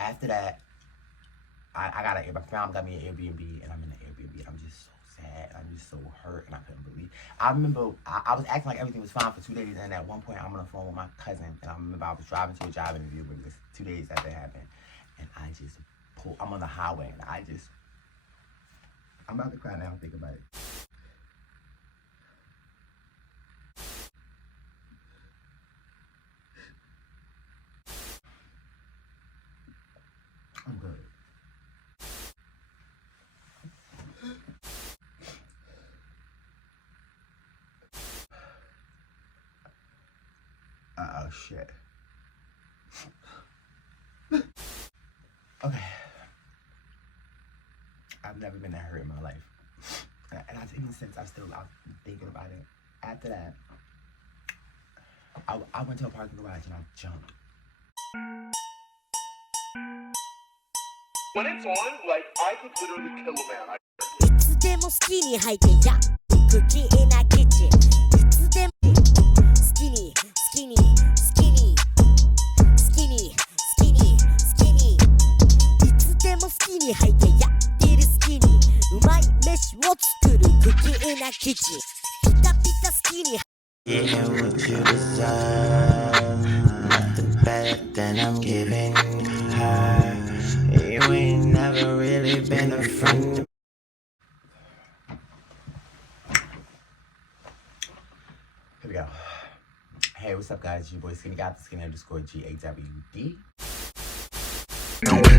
After that, I got my mom got me an Airbnb, and I'm in the Airbnb, and I'm just so sad. I'm just so hurt, and I couldn't believe. I remember I was acting like everything was fine for 2 days, and at one point I'm on the phone with my cousin, and I remember I was driving to a job interview, but it was 2 days after it happened, and I just I'm on the highway, and I'm about to cry now. Think about it. I'm good. Oh shit. Okay. I've never been that hurt in my life. And even since I'm thinking about it. After that, I went to a parking garage and I jumped. When it's on, like, I could literally kill a man. いつでも好きに履いてやくきえなキッチンいつでもスキニースキニースキニースキニースキニースキニーいつでも好きに履いてやってるスキニーうまい飯を作るくきえなキッチンピタピタスキニー Yeah, what you deserve, nothing better than I'm giving her. You ain't never really been a friend. Here we go. Hey, what's up, guys? It's your boy Skinnygawd, Skinny_GAWD.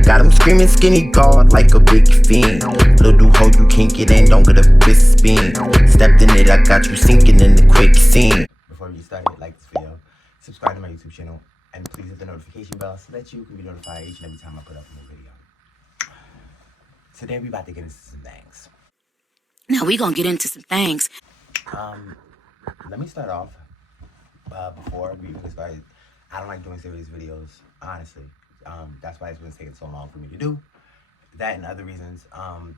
Got him screaming Skinnygawd like a big fiend. Little hoe, you can't get in, don't get a fist spin. Stepped in it, I got you sinking in the quicksand. Before we get started, like this video, subscribe to my YouTube channel, and please hit the notification bell so that you can be notified each and every time I put up a new video. Today we about to get into some things. Now we gonna get into some things. Let me start off. Before we even get started, I don't like doing serious videos, honestly. That's why it's been taking so long for me to do. That and other reasons,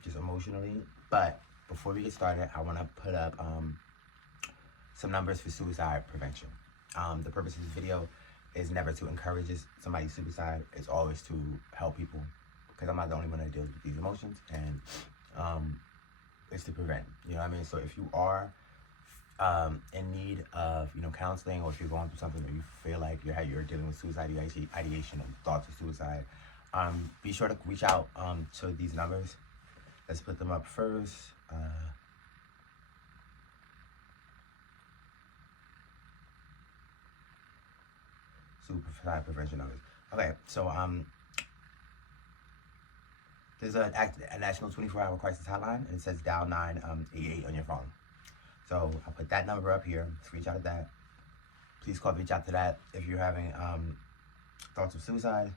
just emotionally. But before we get started, I want to put up some numbers for suicide prevention. The purpose of this video is never to encourage somebody's suicide. It's always to help people, because I'm not the only one that deals with these emotions, and it's to prevent. You know what I mean? So if you are in need of counseling, or if you're going through something that you feel like you're dealing with suicide ideation or thoughts of suicide, be sure to reach out to these numbers. Let's put them up first. Suicide prevention numbers. Okay, so there's a national 24-hour crisis hotline, and it says dial 988 on your phone. So I'll put that number up here. Let's reach out to that. Please reach out to that if you're having thoughts of suicide.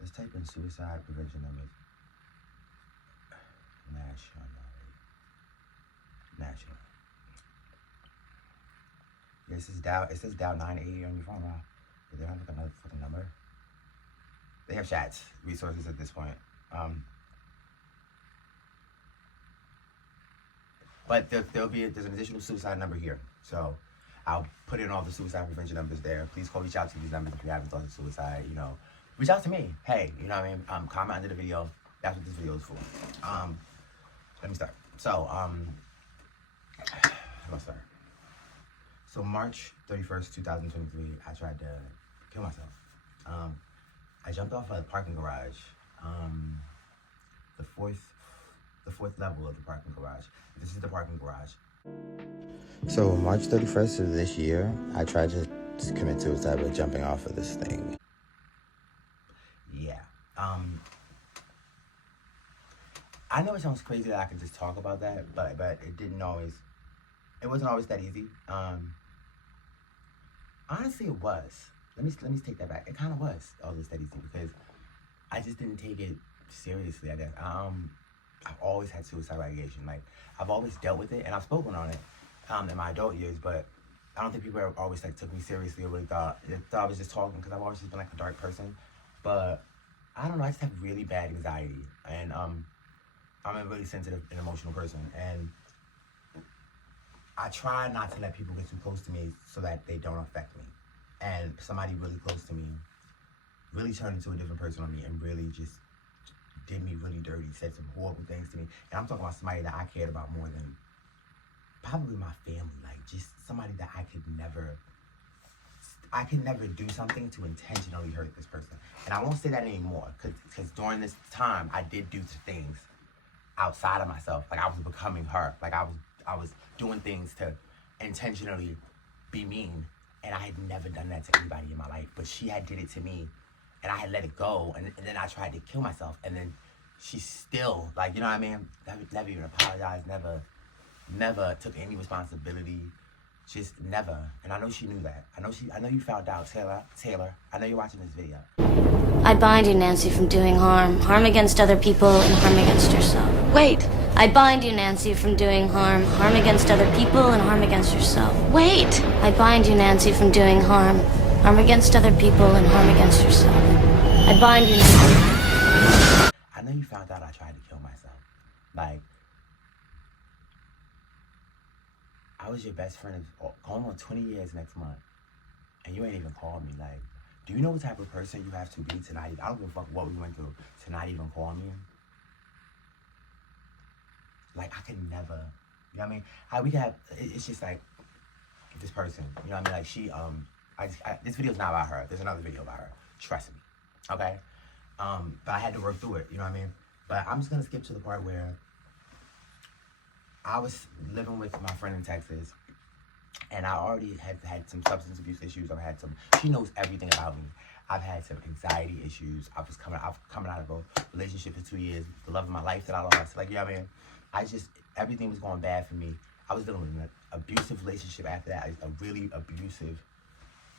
Let's type in suicide prevention numbers. National. Yeah, it says dial 980 on your phone. Wow. They don't have like another fucking number. They have chats, resources at this point. But there's an additional suicide number here. So I'll put in all the suicide prevention numbers there. Please reach out to these numbers if you're having thoughts of suicide. Reach out to me. Hey, you know what I mean? Comment under the video. That's what this video is for. Let me start. So, let's start. So March 31st, 2023, I tried to kill myself. I jumped off a parking garage. The fourth level of the parking garage. This is the parking garage. So March 31st of this year, I tried to commit suicide by jumping off of this thing. Yeah. I know it sounds crazy that I can just talk about that, but it wasn't always that easy. Honestly, it was. Let me take that back. It kind of was always that easy, because I just didn't take it seriously, I guess. I've always had suicidal ideation. Like, I've always dealt with it, and I've spoken on it in my adult years, but I don't think people ever always took me seriously or really thought I was just talking, because I've always just been like a dark person. But I don't know, I just have really bad anxiety, and I'm a really sensitive and emotional person, and I try not to let people get too close to me so that they don't affect me. And somebody really close to me really turned into a different person on me and really just did me really dirty, said some horrible things to me. And I'm talking about somebody that I cared about more than probably my family. Like, just somebody that I could never do something to intentionally hurt this person. And I won't say that anymore, because during this time, I did do things outside of myself. Like, I was becoming her. Like, I was doing things to intentionally be mean. And I had never done that to anybody in my life. But she had did it to me. And I had let it go. And then I tried to kill myself. And then she still, like, you know what I mean? Never even apologized. Never took any responsibility. Just never. And I know she knew that. I know you found out, Taylor. I know you're watching this video. I bind you, Nancy, from doing harm. Harm against other people and harm against yourself. Wait. I bind you, Nancy, from doing harm. Harm against other people and harm against yourself. Wait. I bind you, Nancy, from doing harm. Harm against other people and harm against yourself. I bind you, Nancy. I know you found out I tried to kill myself. Like, I was your best friend going on 20 years next month. And you ain't even called me. Like, do you know what type of person you have to be tonight? I don't give a fuck what we went through to not even call me. Like, I could never, you know what I mean? We could have, it's just like, this person, you know what I mean? Like, she, this video's not about her. There's another video about her. Trust me, okay? But I had to work through it, you know what I mean? But I'm just gonna skip to the part where I was living with my friend in Texas, and I already had some substance abuse issues. She knows everything about me. I've had some anxiety issues. I've coming out of a relationship for 2 years, the love of my life that I lost. Like, you know what I mean? Everything was going bad for me. I was dealing with an abusive relationship after that, a really abusive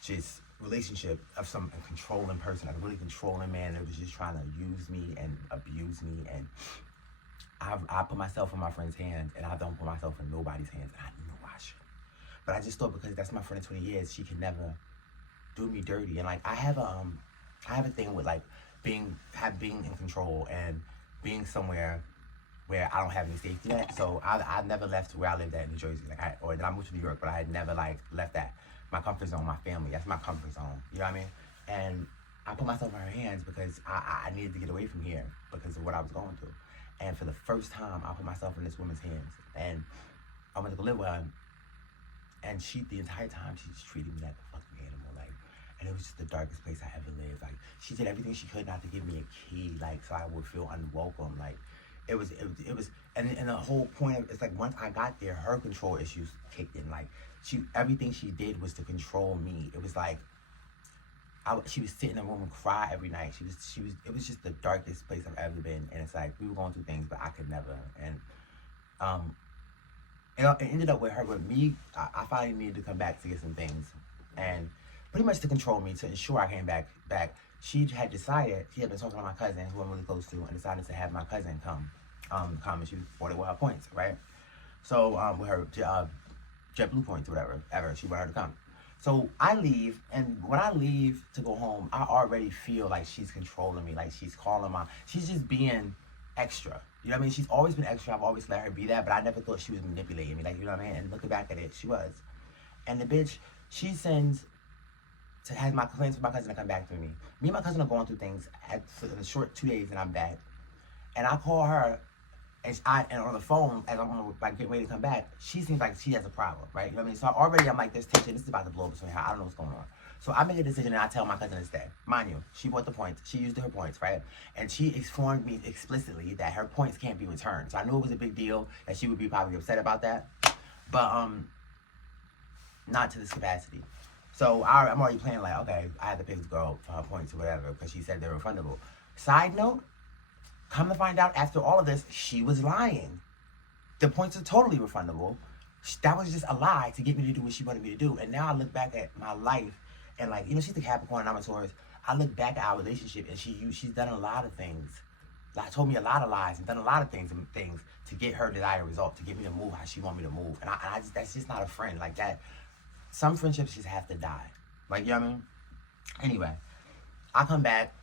just relationship of some controlling person, a really controlling man that was just trying to use me and abuse me. And I put myself in my friend's hands, and I don't put myself in nobody's hands. And I know I should. But I just thought, because that's my friend of 20 years, she can never do me dirty. And like, I have a thing with like being in control and being somewhere where I don't have any safety net. So I never left where I lived at in New Jersey. Or then I moved to New York, but I had never like left that. My comfort zone, my family, that's my comfort zone. You know what I mean? And I put myself in her hands because I needed to get away from here because of what I was going through. And for the first time, I put myself in this woman's hands. And I went to go live with her. And the entire time, she just treated me like a fucking animal. Like, and it was just the darkest place I ever lived. Like, she did everything she could not to give me a key, like, so I would feel unwelcome. Like, it was, and the whole point of it's like, once I got there, her control issues kicked in. Like, everything she did was to control me. It was like, she would sit in a room and cry every night. It was just the darkest place I've ever been. And it's like, we were going through things, but I could never. And it ended up with her, with me. I finally needed to come back to get some things, and pretty much to control me, to ensure I came back. She had decided, she had been talking to my cousin, who I'm really close to, and decided to have my cousin come, and she bought it with her points, right? So with her JetBlue points, or whatever, she wanted her to come. So I leave, and when I leave to go home, I already feel like she's controlling me, like she's she's just being extra. You know what I mean? She's always been extra. I've always let her be that, but I never thought she was manipulating me. Like, you know what I mean? And looking back at it, she was. And the bitch, she has my plans for my cousin to come back to me. Me and my cousin are going through things in a short 2 days, and I'm back. And I call her, and on the phone, as I'm like getting ready to come back, she seems like she has a problem, right? You know what I mean? So already I'm like, there's tension. This is about to blow between her. I don't know what's going on. So I make a decision, and I tell my cousin to stay. Mind you, she bought the points. She used her points, right? And she informed me explicitly that her points can't be returned. So I knew it was a big deal, that she would be probably upset about that. But not to this capacity. So I'm already planning, like, okay, I have to pay this girl for her points or whatever, because she said they're refundable. Side note, come to find out, after all of this, she was lying. The points are totally refundable. That was just a lie to get me to do what she wanted me to do. And now I look back at my life, and like, you know, she's the Capricorn and I'm a Taurus. I look back at our relationship, and she's done a lot of things. Like, told me a lot of lies and done a lot of things to get her desired result, to get me to move how she want me to move. And that's just not a friend like that. Some friendships just have to die. Like, you know what I mean? Anyway, I come back,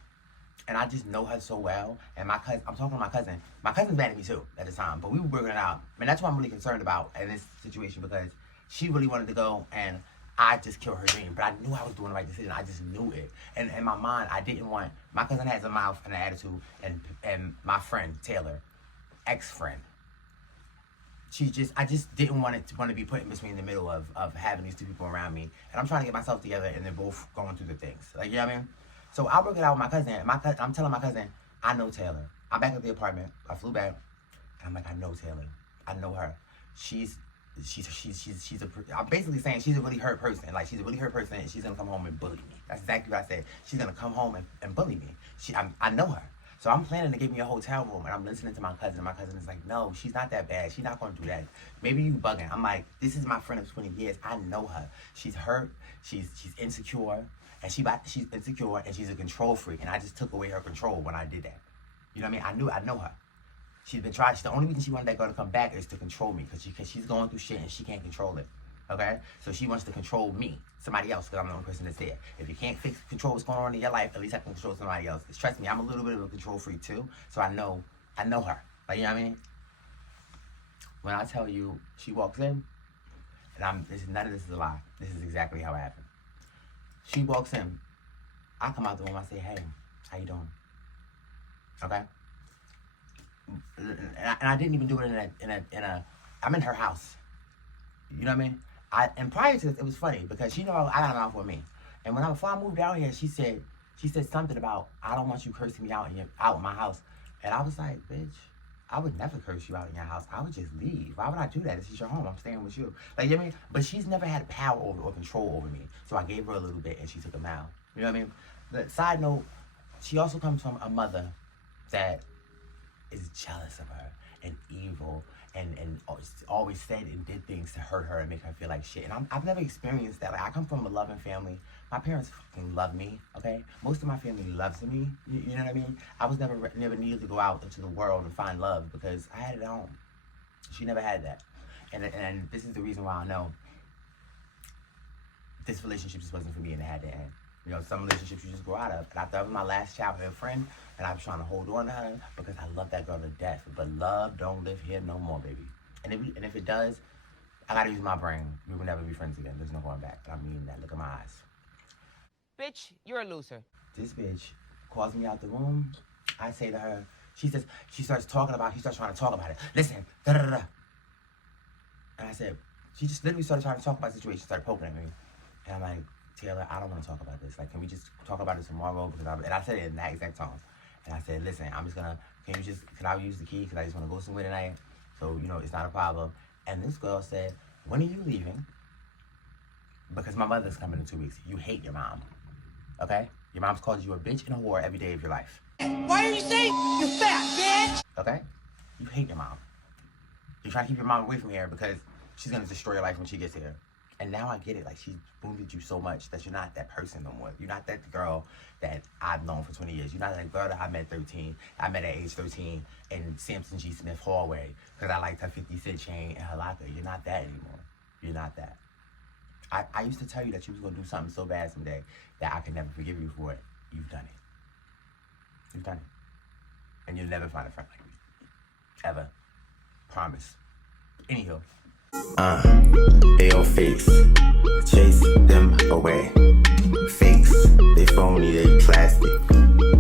and I just know her so well. And my cousin, I'm talking to my cousin. My cousin's mad at me too at the time, but we were working it out. And that's what I'm really concerned about in this situation, because she really wanted to go, and I just killed her dream. But I knew I was doing the right decision. I just knew it. And in my mind, I didn't want, my cousin has a mouth and an attitude, and my friend, Taylor, ex-friend, I just didn't want to be put in between the middle of having these two people around me. And I'm trying to get myself together, and they're both going through the things. Like, you know what I mean? So I work it out with my cousin. I'm telling my cousin, I know Taylor. I'm back at the apartment. I flew back. And I'm like, I know Taylor. I know her. I'm basically saying she's a really hurt person. Like, she's a really hurt person, and she's gonna come home and bully me. That's exactly what I said. She's gonna come home and bully me. I know her. So I'm planning to give me a hotel room, and I'm listening to my cousin. And my cousin is like, no, she's not that bad. She's not gonna do that. Maybe you bugging. I'm like, this is my friend of 20 years. I know her. She's hurt. She's insecure, and she's insecure, and she's a control freak. And I just took away her control when I did that. You know what I mean? I know her. She's been trying. The only reason she wanted that girl to come back is to control me, because she's going through shit and she can't control it. Okay? So she wants to control me, somebody else, because I'm the only person that's there. If you can't control what's going on in your life, at least I can control somebody else. Trust me, I'm a little bit of a control freak too, so I know her. Like, you know what I mean? When I tell you she walks in, and none of this is a lie. This is exactly how it happened. She walks in, I come out the room, I say, hey, how you doing? Okay? And I didn't even do it I'm in her house. You know what I mean? And prior to this, it was funny, because she know I got a mouth for me. And before I moved out here, she said something about, I don't want you cursing me out in my house. And I was like, bitch, I would never curse you out in your house. I would just leave. Why would I do that? This is your home. I'm staying with you. Like, you know what I mean? But she's never had power over or control over me. So I gave her a little bit, and she took a mile. You know what I mean? The side note, she also comes from a mother that is jealous of her and evil and always said and did things to hurt her and make her feel like shit. And I've never experienced that. Like, I come from a loving family. My parents fucking love me, okay? Most of my family loves me. You know what I mean? I was never needed to go out into the world and find love, because I had it at home. She never had that. And this is the reason why I know this relationship just wasn't for me, and it had to end. You know, some relationships you just grow out of. And I thought it was my last childhood friend, and I was trying to hold on to her because I love that girl to death. But love don't live here no more, baby. And if it does, I gotta use my brain. We will never be friends again. There's no going back. I mean that. Look at my eyes. Bitch, you're a loser. This bitch calls me out the room. I say to her, she starts trying to talk about it. Listen, da-da-da-da. And I said, she just literally started trying to talk about the situation. She started poking at me. And I'm like, Taylor, I don't want to talk about this. Like, can we just talk about it tomorrow? And I said it in that exact tone. And I said, listen, can I use the key? Because I just want to go somewhere tonight. So, you know, it's not a problem. And this girl said, when are you leaving? Because my mother's coming in 2 weeks. You hate your mom. Okay? Your mom's called you a bitch and a whore every day of your life. Why are you saying you fat bitch? Okay? You hate your mom. You're trying to keep your mom away from here because she's going to destroy your life when she gets here. And now I get it. Like, she wounded you so much that you're not that person no more. You're not that girl that I've known for 20 years. You're not that girl that I met at age 13 in Samson G. Smith hallway because I liked her 50 cent chain and her locker. You're not that anymore. You're not that. I used to tell you that you was going to do something so bad someday that I could never forgive you for it. You've done it. You've done it. And you'll never find a friend like me. Ever. Promise. Anywho. They all fakes, chase them away. Fakes, they phony, they plastic.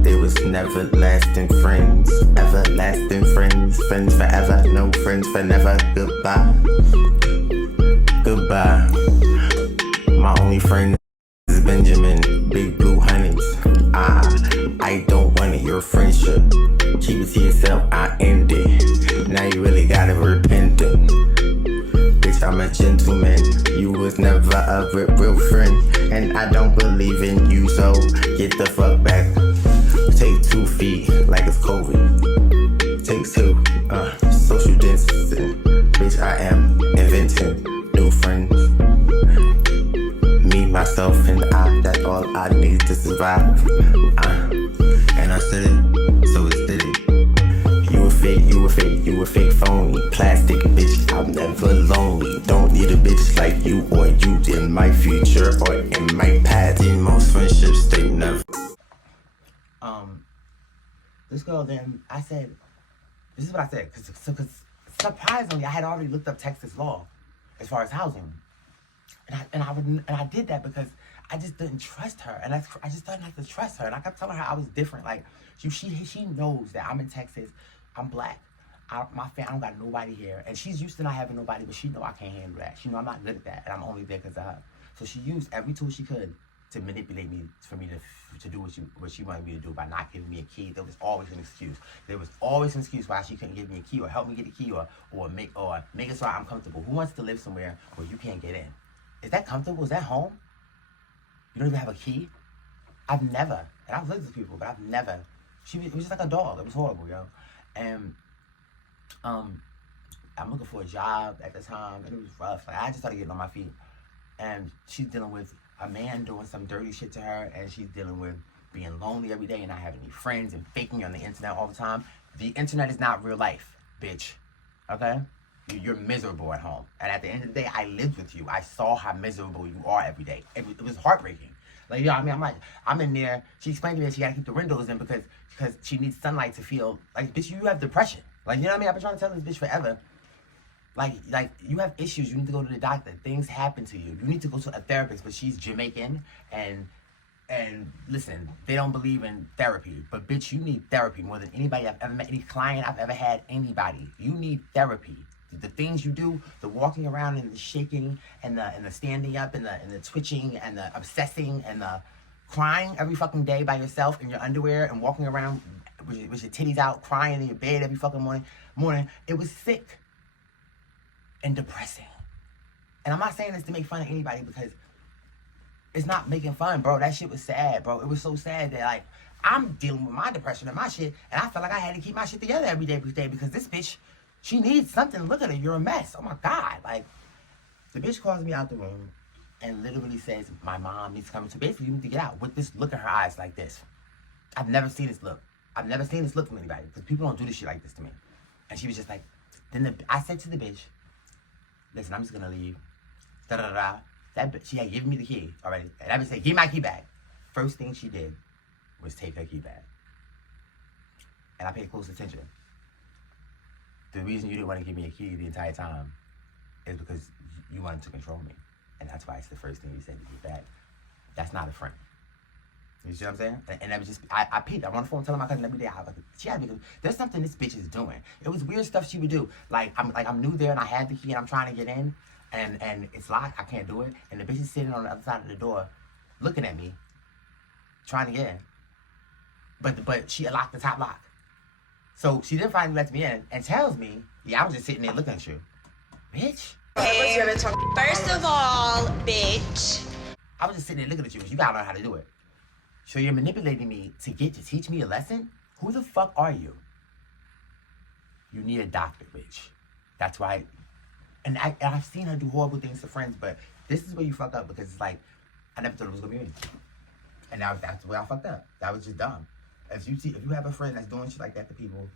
They was never lasting friends, everlasting friends. Friends forever, no friends for never. Goodbye, goodbye. My only friend is Benjamin, big blue honeys. I don't want it, your friendship. Keep it to yourself, I end it. Now you really gotta repent it. I'm a gentleman, you was never a real friend. And I don't believe in you, so get the fuck back. Take 2 feet like it's COVID. Take 2, social distancing. Bitch, I am inventing new friends. Me, myself, and I, that's all I need to survive. And I said it, so it's did it. You a fake phony, plastic bitch, I'm never lonely. Don't need a bitch like you or you in my future or in my past. In most friendships, they never. This girl then, I said, this is what I said, because surprisingly, I had already looked up Texas law as far as housing. And I did that because I just didn't trust her, and I just started not to trust her, and I kept telling her I was different. Like she knows that I'm in Texas, I'm black, I don't got nobody here, and she's used to not having nobody, but she know I can't handle that. She know I'm not good at that, and I'm only there because of her. So she used every tool she could to manipulate me, for me to do what she wanted me to do by not giving me a key. There was always an excuse. There was always an excuse why she couldn't give me a key or help me get a key or make it so I'm comfortable. Who wants to live somewhere where you can't get in? Is that comfortable? Is that home? You don't even have a key? I've never, and I've lived with people, but I've never. It was just like a dog. It was horrible, yo. And I'm looking for a job at the time, and it was rough. Like I just started getting on my feet, and she's dealing with a man doing some dirty shit to her, and she's dealing with being lonely every day and not having any friends and faking on the internet all the time. The internet is not real life, bitch. Okay? You're miserable at home. And at the end of the day, I lived with you. I saw how miserable you are every day. It was heartbreaking. Like, you know what I mean? I'm in there. She explained to me that she got to keep the windows in because she needs sunlight to feel like, bitch, you have depression. Like, you know what I mean? I've been trying to tell this bitch forever. Like you have issues. You need to go to the doctor. Things happen to you. You need to go to a therapist. But she's Jamaican and listen, they don't believe in therapy. But bitch, you need therapy more than anybody I've ever met, any client I've ever had, anybody. You need therapy. The things you do, the walking around and the shaking and the standing up and the twitching and the obsessing and the crying every fucking day by yourself in your underwear and walking around with your titties out, crying in your bed every fucking morning. It was sick and depressing. And I'm not saying this to make fun of anybody because it's not making fun, bro. That shit was sad, bro. It was so sad that, like, I'm dealing with my depression and my shit, and I felt like I had to keep my shit together every day because this bitch, she needs something. Look at her. You're a mess. Oh, my God. Like, the bitch calls me out the room and literally says, my mom needs to come. So basically, you need to get out with this look in her eyes like this. I've never seen this look. I've never seen this look from anybody because people don't do this shit like this to me. And she was just like, I said to the bitch, listen, I'm just going to leave. Da-da-da-da. That bitch, she had given me the key already. And I would say, give my key back. First thing she did was take her key back. And I paid close attention. The reason you didn't want to give me a key the entire time is because you wanted to control me. And that's why it's the first thing you said to give back. That's not a friend. You see what I'm saying? And that was just, I peeped. I'm on the phone telling my cousin every day, there's something this bitch is doing. It was weird stuff she would do. I'm new there and I had the key and I'm trying to get in. And it's locked, I can't do it. And the bitch is sitting on the other side of the door, looking at me, trying to get in. But she unlocked the top lock. So she then finally lets me in and tells me, yeah, I was just sitting there looking at you. Bitch. First of all, bitch. I was just sitting there looking at you. You gotta learn how to do it. So you're manipulating me to teach me a lesson? Who the fuck are you? You need a doctor, bitch. That's why. And I've seen her do horrible things to friends, but this is where you fuck up because it's like, I never thought it was gonna be me. And that's where I fucked up. That was just dumb. If you have a friend that's doing shit like that to people,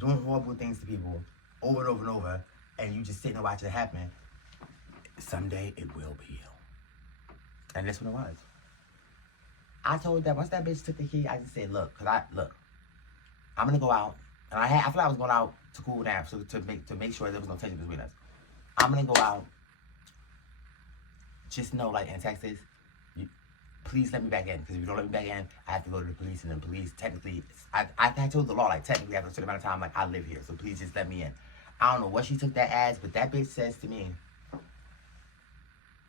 doing horrible things to people over and over and over, and you just sitting and watching it happen, someday it will be you. And that's what it was. I told that once that bitch took the key, I just said, look, I'm gonna go out, and I feel like I was going out to cool down, so to make sure there was no tension between us. I'm gonna go out. Just know, like in Texas, please let me back in, because if you don't let me back in, I have to go to the police, and then police technically, I told the law, like technically after a certain amount of time, like I live here, so please just let me in. I don't know what she took that as, but that bitch says to me,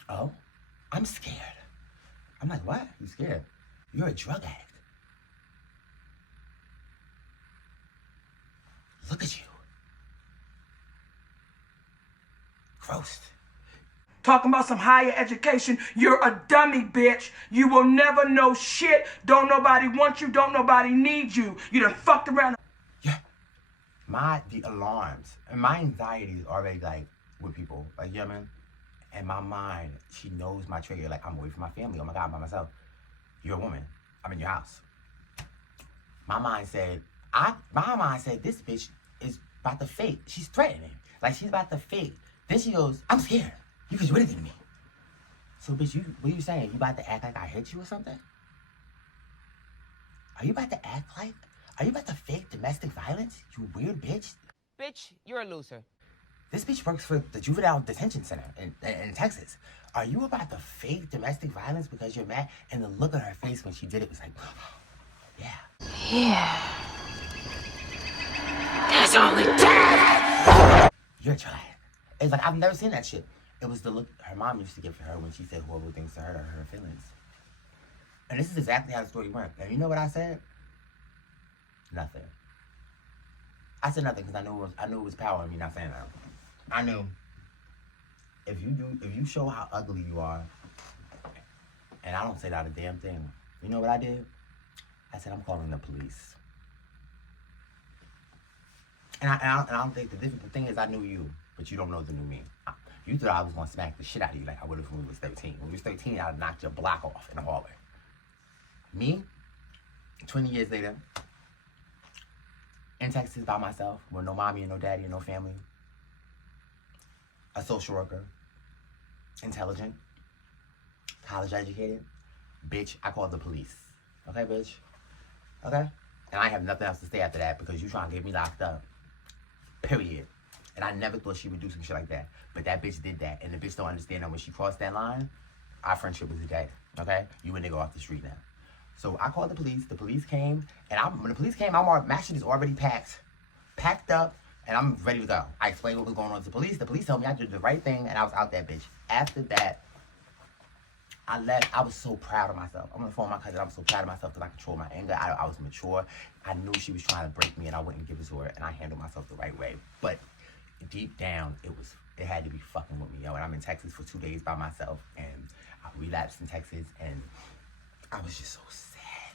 oh, I'm scared. I'm like, what? You scared? You're a drug addict. Look at you. Gross. Talking about some higher education. You're a dummy, bitch. You will never know shit. Don't nobody want you. Don't nobody need you. You done fucked around. Yeah. The alarms and my anxiety is already like with people. Like, you know what I mean? And my mind, she knows my trigger. Like, I'm away from my family. Oh my God, I'm by myself. You're a woman. I'm in your house. My mind said, this bitch is about to fake. She's threatening. Like, she's about to fake. Then she goes, I'm scared. You can do anything to me. So, bitch, what are you saying? You about to act like I hit you or something? Are you about to fake domestic violence? You weird bitch? Bitch, you're a loser. This bitch works for the juvenile detention center in Texas. Are you about to fake domestic violence because you're mad? And the look on her face when she did it was like, yeah. Yeah. There's only death. You're trying. It's like, I've never seen that shit. It was the look her mom used to give her when she said horrible things to hurt her feelings. And this is exactly how the story went. And you know what I said? Nothing. I said nothing because I knew it was power in me not saying that. I knew if you show how ugly you are, and I don't say not a damn thing. You know what I did? I said I'm calling the police. And I don't think the difficult thing is I knew you, but you don't know the new me. You thought I was gonna smack the shit out of you like I would have when we was 13. When we was 13, I'd have knocked your block off in the hallway. Me, 20 years later, in Texas by myself, with no mommy and no daddy and no family, a social worker, intelligent, college educated, bitch, I called the police. Okay, bitch? Okay? And I have nothing else to say after that because you trying to get me locked up. Period. And I never thought she would do some shit like that. But that bitch did that. And the bitch don't understand that when she crossed that line, our friendship was dead. Okay? You a nigga off the street now. So I called the police. The police came. And when the police came, my shit is already packed up, and I'm ready to go. I explained what was going on to the police. The police told me I did the right thing, and I was out that bitch. After that, I left. I was so proud of myself. I'm on the phone with my cousin. I was so proud of myself because I controlled my anger. I was mature. I knew she was trying to break me, and I wouldn't give it to her, and I handled myself the right way. But deep down, it had to be fucking with me, yo. And I'm in Texas for 2 days by myself, and I relapsed in Texas, and I was just so sad.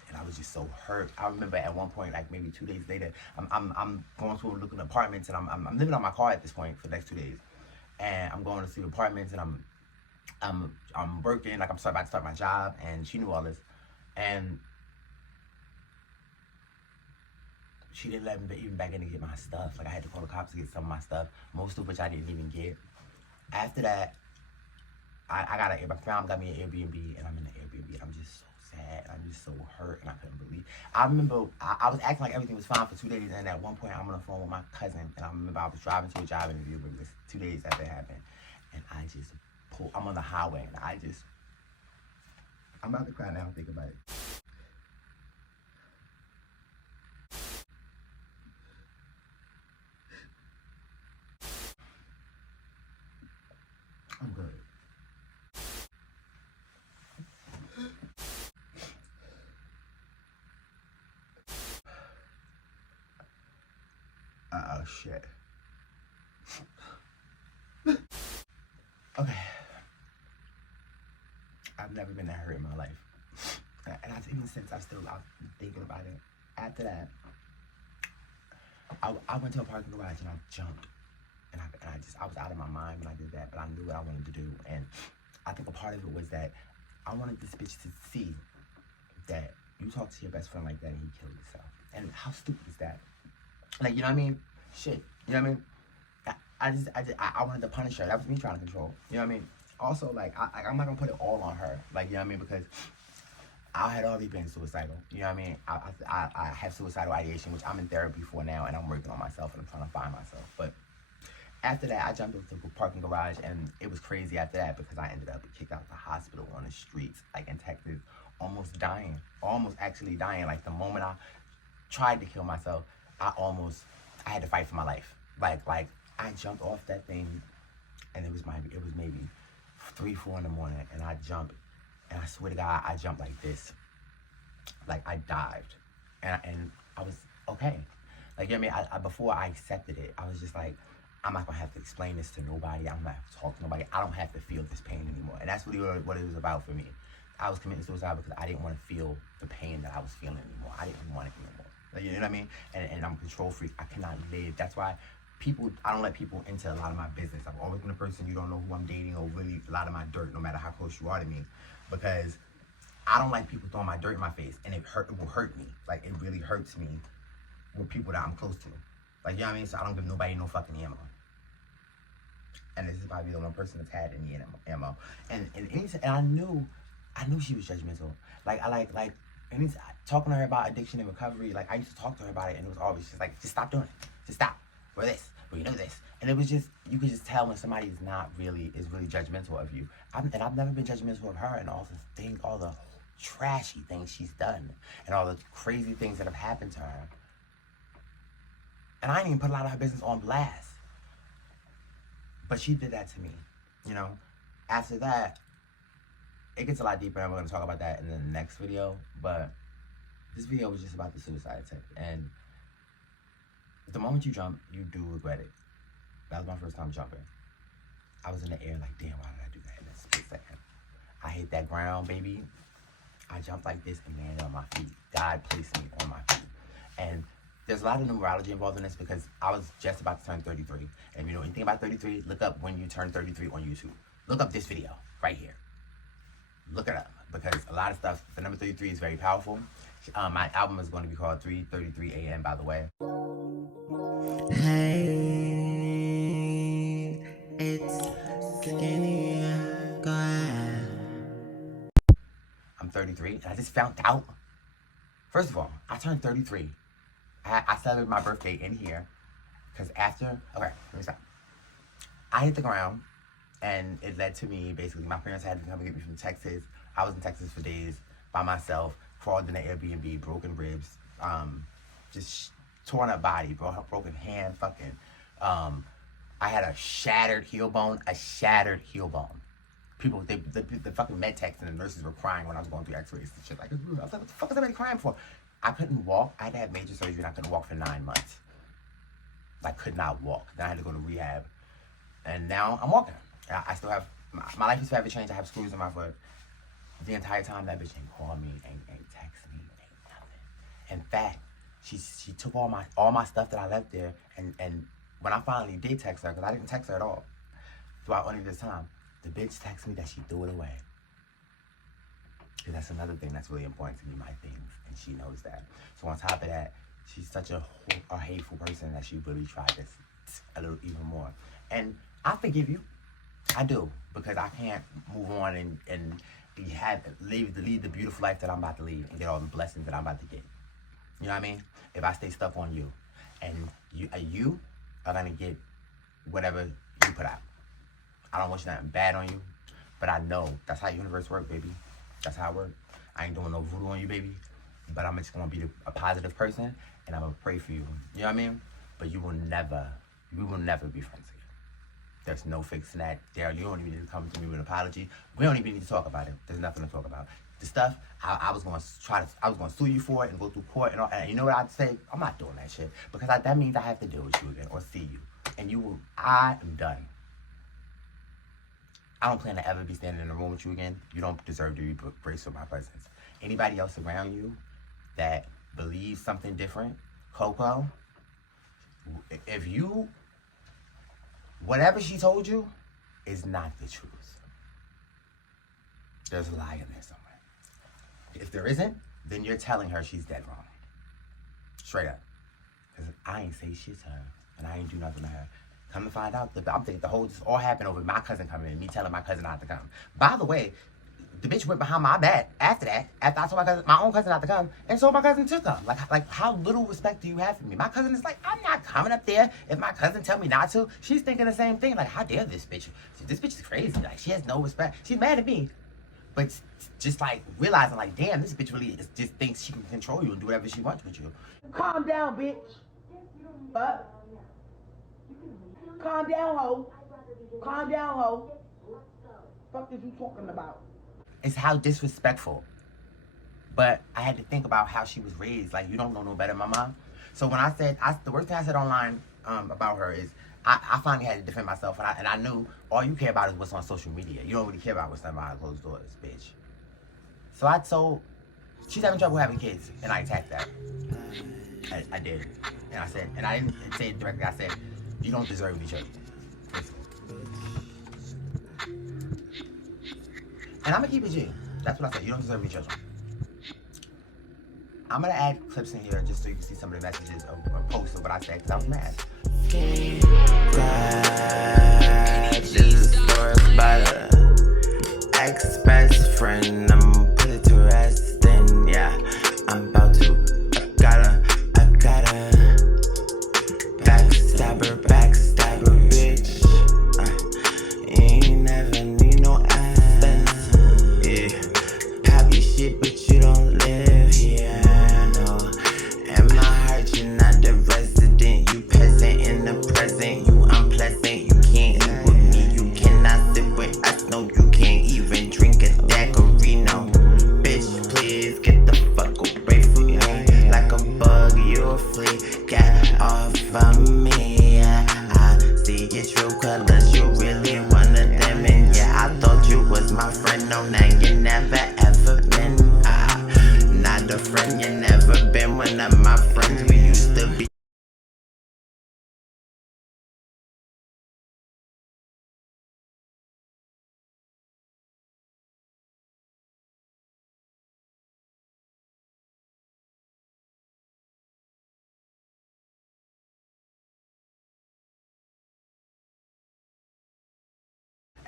And I was just so hurt. I remember at one point, like maybe 2 days later, I'm going to looking at apartments, and I'm living on my car at this point for the next 2 days, and I'm going to see apartments, and I'm working, like I'm about to start my job, and she knew all this, and she didn't let me even back in to get my stuff. Like I had to call the cops to get some of my stuff, most of which I didn't even get. After that, my mom got me an Airbnb, and I'm in the Airbnb, and I'm just so sad. I'm just so hurt, and I couldn't believe. I remember I was acting like everything was fine for 2 days, and at one point I'm on the phone with my cousin, and I remember I was driving to a job interview, but it was 2 days after it happened, and I just I'm on the highway, and I'm about to cry now and think about it. I'm good. Oh shit. Okay. I've never been that hurt in my life. And even since I'm thinking about it. After that, I went to a parking garage and I jumped. And I was out of my mind when I did that, but I knew what I wanted to do. And I think a part of it was that I wanted this bitch to see that you talk to your best friend like that and he killed himself. And how stupid is that? Like, you know what I mean? Shit. You know what I mean? I wanted to punish her. That was me trying to control. You know what I mean? Also, like, I'm not gonna put it all on her. Like, you know what I mean? Because I had already been suicidal. You know what I mean? I have suicidal ideation, which I'm in therapy for now, and I'm working on myself, and I'm trying to find myself. But after that, I jumped into the parking garage, and it was crazy after that because I ended up kicked out of the hospital on the streets, like in Texas, almost dying. Almost actually dying. Like, the moment I tried to kill myself, I had to fight for my life. Like I jumped off that thing, and it was maybe 3, 4 in the morning, and I jumped, and I swear to God, I jumped like this. Like, I dived, and I was okay. Like, you know what I mean? Before I accepted it, I was just like, I'm not gonna have to explain this to nobody. I'm not have to talk to nobody. I don't have to feel this pain anymore. And that's really what it was about for me. I was committing suicide because I didn't want to feel the pain that I was feeling anymore. I didn't want it anymore. Like, you know what I mean? And I'm a control freak. I cannot live. That's why I don't let people into a lot of my business. I've always been a person you don't know who I'm dating or really a lot of my dirt, no matter how close you are to me. Because I don't like people throwing my dirt in my face, and it will hurt me. Like, it really hurts me with people that I'm close to. Like, you know what I mean? So I don't give nobody no fucking ammo. And this is probably the one person that's had any ammo. And I knew she was judgmental. And talking to her about addiction and recovery, like, I used to talk to her about it, and it was always just like, just stop doing it. Just stop. Or this. well, you know this. And it was just, you could just tell when somebody is really judgmental of you. And I've never been judgmental of her and all the things, all the trashy things she's done and all the crazy things that have happened to her. And I didn't even put a lot of her business on blast. But she did that to me, you know. After that, it gets a lot deeper, and we're going to talk about that in the next video. But this video was just about the suicide attempt. And the moment you jump, you do regret it. That was my first time jumping. I was in the air like, damn, why did I do that in a split second? I hit that ground, baby. I jumped like this and landed on my feet. God placed me on my feet. And there's a lot of numerology involved in this because I was just about to turn 33. And if you know anything about 33, look up when you turn 33 on YouTube. Look up this video right here. Look it up because a lot of stuff, the number 33 is very powerful. My album is going to be called 3:33 a.m. by the way. Hey, it's Skinnygawd. I'm 33 and I just found out. First of all, I turned 33. I celebrated my birthday in here because after, okay, let me stop. I hit the ground and it led to me, basically, my parents had to come and get me from Texas. I was in Texas for days by myself, crawled in the Airbnb, broken ribs, just torn up body, broken hand, fucking. I had a shattered heel bone, People, the fucking med techs and the nurses were crying when I was going through x-rays and shit. Like, I was like, what the fuck is everybody crying for? I couldn't walk. I had to have major surgery and I couldn't walk for 9 months. I could not walk. Then I had to go to rehab. And now I'm walking. I still have, my life is forever changed. I have screws in my foot. The entire time that bitch ain't call me, ain't text me, ain't nothing. In fact, she took all my stuff that I left there, and when I finally did text her, because I didn't text her at all throughout any of this time, the bitch texted me that she threw it away. Because that's another thing that's really important to me, my things, and she knows that. So on top of that, she's such a hateful person that she really tried this a little even more. And I forgive you. I do, because I can't move on and lead the beautiful life that I'm about to lead and get all the blessings that I'm about to get. You know what I mean? If I stay stuck on you, and you are gonna get whatever you put out. I don't wish nothing bad on you, but I know that's how the universe works, baby. That's how it works. I ain't doing no voodoo on you, baby, but I'm just gonna be a positive person, and I'm gonna pray for you. You know what I mean? But we will never be friends again. There's no fixing that. Daryl, you don't even need to come to me with an apology. We don't even need to talk about it. There's nothing to talk about. The stuff, I was going to sue you for it and go through court and all. And you know what I'd say? I'm not doing that shit. Because that means I have to deal with you again or see you. And I am done. I don't plan to ever be standing in a room with you again. You don't deserve to be graced with my presence. Anybody else around you that believes something different, Coco, if you, whatever she told you is not the truth. There's a lie in there somewhere. If there isn't, then you're telling her she's dead wrong. Straight up. Because I ain't say shit to her, and I ain't do nothing to her. Come to find out, I'm thinking this all happened over my cousin coming in, me telling my cousin not to come. By the way, the bitch went behind my back after that, after I told my own cousin not to come, and so my cousin to come. Like how little respect do you have for me? My cousin is like, I'm not coming up there if my cousin tell me not to. She's thinking the same thing, like, how dare this bitch? This bitch is crazy, like, she has no respect. She's mad at me, but just like realizing, like, damn, this bitch really just thinks she can control you and do whatever she wants with you. Calm down, bitch. Calm down, ho. Calm down, ho. Fuck is you talking about? It's how disrespectful. But I had to think about how she was raised. Like, you don't know no better, mama. So when I said, the worst thing I said online about her is, I finally had to defend myself, and I knew all you care about is what's on social media. You don't really care about what's done behind closed doors, bitch. So I told, she's having trouble having kids, and I attacked that. I did. And I said, and I didn't say it directly, I said, you don't deserve each other. And I'm gonna keep it G. That's what I said, you don't deserve each other. I'm gonna add clips in here just so you can see some of the messages or posts of what I said, because I was mad. This is a story about a ex-best friend. I'm gonna put it to rest, and yeah, I'm about to. I gotta backstab her,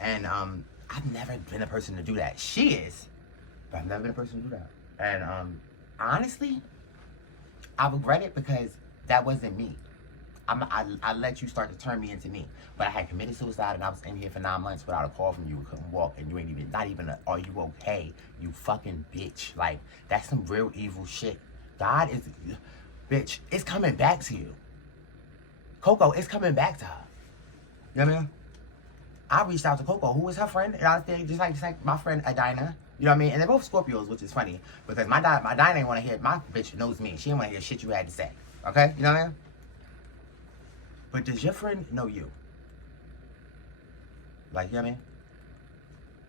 And I've never been a person to do that. She is, but I've never been a person to do that. And honestly, I regret it because that wasn't me. I let you start to turn me into me. But I had committed suicide and I was in here for 9 months without a call from you. Couldn't walk and you ain't even, not even, are you okay? You fucking bitch. Like, that's some real evil shit. God is, bitch, it's coming back to you. Coco, it's coming back to her. You know what I mean? I reached out to Coco, who was her friend, and I was there just like my friend Adina. You know what I mean? And they're both Scorpios, which is funny because my Adina ain't want to hear. My bitch knows me. She didn't want to hear shit you had to say. Okay? You know what I mean? But does your friend know you? Like, you know what I mean?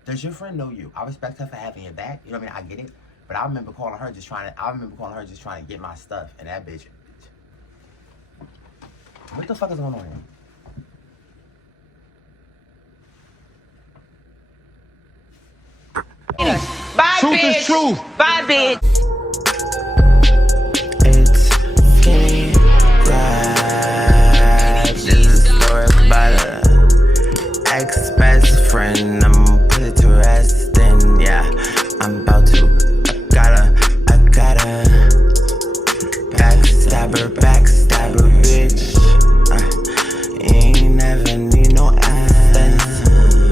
Does your friend know you? I respect her for having your back. You know what I mean? I get it. But I remember calling her just trying to get my stuff, and that bitch. What the fuck is going on here? Bye, Truth bitch. is truth. Bye, bitch. It's Skinny Grab. This is a story about a ex-best friend. I'm gonna put it to rest, and yeah, I'm about to. I gotta backstabber, bitch. You ain't never need no accents.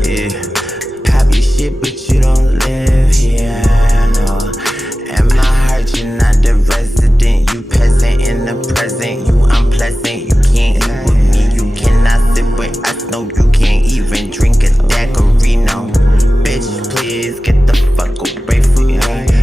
Yeah, happy shit, but you don't live here. No, in my heart, you're not the resident. You peasant in the present. You unpleasant. You can't eat with me. You cannot sit with us. No, you can't even drink a daiquiri. No, bitch, please get the fuck away from me.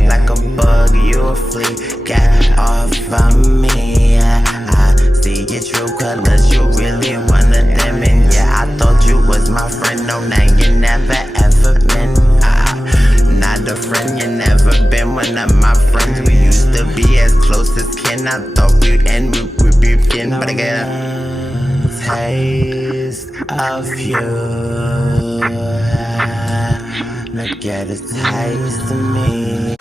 Like a bug, you a flea. Get off of me. I see your true colors. You really one of them, and yeah, I thought you was my friend. No, now you never ever been. Not a friend, you never been one of my friends. We used to be as close as kin. I thought we'd end, we'd be kin, but I get a taste of you. Look at a taste of me.